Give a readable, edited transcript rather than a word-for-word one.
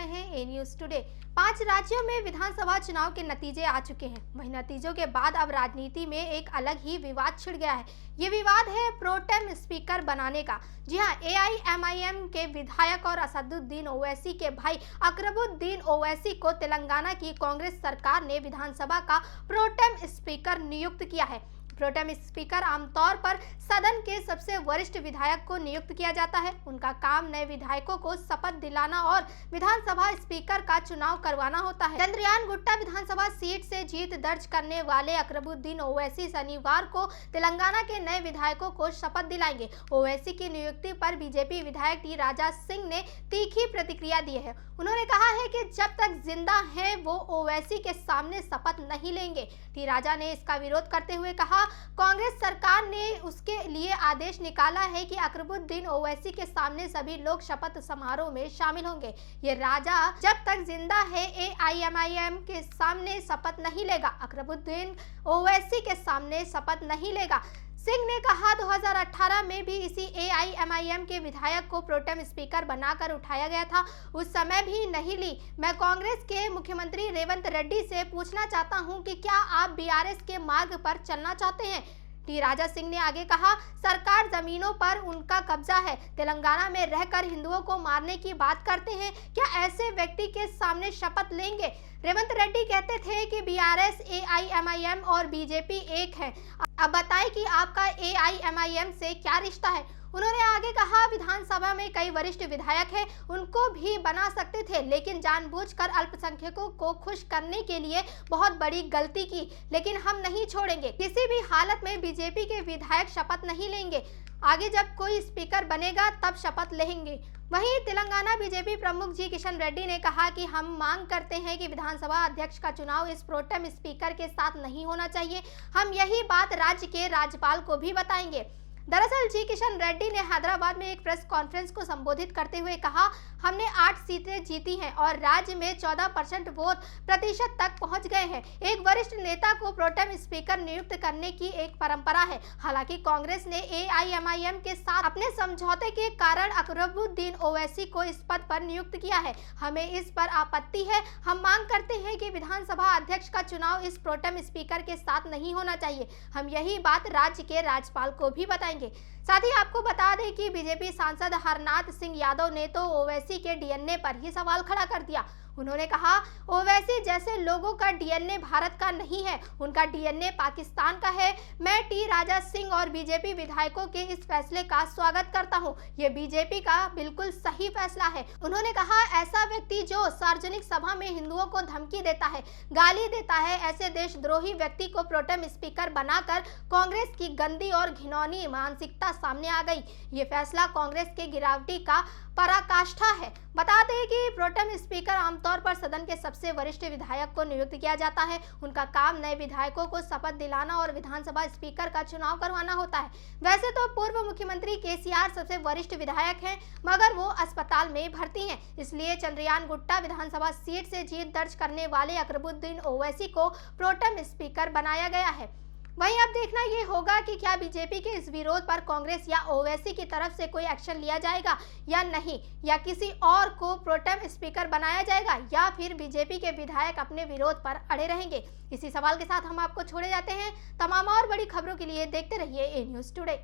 रहे हैं ए news today. 5 राज्यों में विधानसभा चुनाव के नतीजे आ चुके हैं। वहीं नतीजों के बाद अब राजनीति में एक अलग ही विवाद छिड़ गया है। ये विवाद है प्रोटेम स्पीकर बनाने का। जी हां, एआईएमआईएम के विधायक और असदुद्दीन ओवैसी के भाई अकरबुद्दीन ओवैसी को तेलंगाना की कांग्रेस सरकार ने विधानसभा का प्रोटेम स्पीकर नियुक्त किया है। प्रोटेम स्पीकर आमतौर पर सदन के सबसे वरिष्ठ विधायक को नियुक्त किया जाता है। उनका काम नए विधायकों को शपथ दिलाना और विधानसभा स्पीकर का चुनाव करवाना होता है। चंद्रयान गुट्टा विधानसभा सीट से जीत दर्ज करने वाले अकरबुद्दीन ओवैसी शनिवार को तेलंगाना के नए विधायकों को शपथ दिलाएंगे। ओवैसी की नियुक्ति पर बीजेपी विधायक टी राजा सिंह ने तीखी प्रतिक्रिया दी है। उन्होंने कहा है कि जब तक जिंदा हैं वो ओवैसी के सामने शपथ नहीं लेंगे। टी राजा ने इसका विरोध करते हुए कहा, कांग्रेस सरकार ने उसके लिए आदेश निकाला है कि अकरबुद्दीन ओवैसी के सामने सभी लोग शपथ समारोह में शामिल होंगे। ये राजा जब तक जिंदा है एआईएमआईएम के सामने शपथ नहीं लेगा, अकरबुद्दीन ओवैसी के सामने शपथ नहीं लेगा। सिंह ने कहा 2018 में भी इसी एआईएमआईएम के विधायक को प्रोटेम स्पीकर बनाकर उठाया गया था, उस समय भी नहीं ली। मैं कांग्रेस के मुख्यमंत्री रेवंत रेड्डी से पूछना चाहता हूं कि क्या आप बीआरएस के मार्ग पर चलना चाहते हैं। टी राजा सिंह ने आगे कहा, सरकार जमीनों पर उनका कब्जा है, तेलंगाना में रहकर हिंदुओं को मारने की बात करते हैं, क्या ऐसे व्यक्ति के सामने शपथ लेंगे। रेवंत रेड्डी कहते थे कि बीआरएस एआईएमआईएम और बीजेपी एक है। अब बताएं कि आपका एआईएमआईएम से क्या रिश्ता है। उन्होंने आगे कहा, विधानसभा में कई वरिष्ठ विधायक हैं, उनको भी बना सकते थे, लेकिन जानबूझकर अल्पसंख्यकों को खुश करने के लिए बहुत बड़ी गलती की, लेकिन हम नहीं छोड़ेंगे। किसी भी हालत में बीजेपी के विधायक शपथ नहीं लेंगे। आगे जब कोई स्पीकर बनेगा तब शपथ लेंगे। वहीं तेलंगाना बीजेपी प्रमुख जी किशन रेड्डी ने कहा कि हम मांग करते हैं कि विधानसभा अध्यक्ष का चुनाव इस प्रोटेम स्पीकर के साथ नहीं होना चाहिए। हम यही बात राज्य के राज्यपाल को भी बताएंगे। दरअसल जी किशन रेड्डी ने हैदराबाद में एक प्रेस कॉन्फ्रेंस को संबोधित करते हुए कहा, हमने 8 सीटें जीती हैं और राज्य में 14% वोट प्रतिशत तक पहुंच गए हैं। एक वरिष्ठ नेता को प्रोटेम स्पीकर नियुक्त करने की एक परंपरा है। हालांकि कांग्रेस ने एआईएमआईएम के साथ अपने समझौते के कारण अकरबुद्दीन ओवैसी को इस पद पर नियुक्त किया है। हमें इस पर आपत्ति है। हम मांग करते हैं कि विधानसभा अध्यक्ष का चुनाव इस प्रोटेम स्पीकर के साथ नहीं होना चाहिए। हम यही बात राज्य के राज्यपाल को भी बताएंगे। साथ ही आपको बता दें कि बीजेपी सांसद हरनाथ सिंह यादव ने तो ओवैसी के डीएनए पर ही सवाल खड़ा कर दिया। उन्होंने कहा, ओवैसी जैसे लोगों का डीएनए भारत का नहीं है, उनका डीएनए पाकिस्तान का है। मैं टी राजा सिंह और बीजेपी विधायकों के इस फैसले का स्वागत करता हूं। ये बीजेपी का बिल्कुल सही फैसला है। उन्होंने कहा, ऐसा व्यक्ति जो सार्वजनिक सभा में हिंदुओं को धमकी देता है, गाली देता है, ऐसे देशद्रोही व्यक्ति को प्रोटेम स्पीकर बनाकर कांग्रेस की गंदी और घिनौनी मानसिकता सामने आ गई। ये फैसला कांग्रेस के गिरावटी का पराकाष्ठा है। बता दें कि प्रोटेम स्पीकर आमतौर पर सदन के सबसे वरिष्ठ विधायक को नियुक्त किया जाता है। उनका काम नए विधायकों को शपथ दिलाना और विधानसभा स्पीकर का चुनाव करवाना होता है। वैसे तो पूर्व मुख्यमंत्री केसीआर सबसे वरिष्ठ विधायक हैं, मगर वो अस्पताल में भर्ती हैं, इसलिए चंद्रयान गुट्टा विधानसभा सीट से जीत दर्ज करने वाले अकरबुद्दीन ओवैसी को प्रोटेम स्पीकर बनाया गया है। वहीं अब देखना ये होगा कि क्या बीजेपी के इस विरोध पर कांग्रेस या ओवैसी की तरफ से कोई एक्शन लिया जाएगा या नहीं, या किसी और को प्रोटेम स्पीकर बनाया जाएगा, या फिर बीजेपी के विधायक अपने विरोध पर अड़े रहेंगे। इसी सवाल के साथ हम आपको छोड़े जाते हैं। तमाम और बड़ी खबरों के लिए देखते रहिए ए न्यूज टुडे।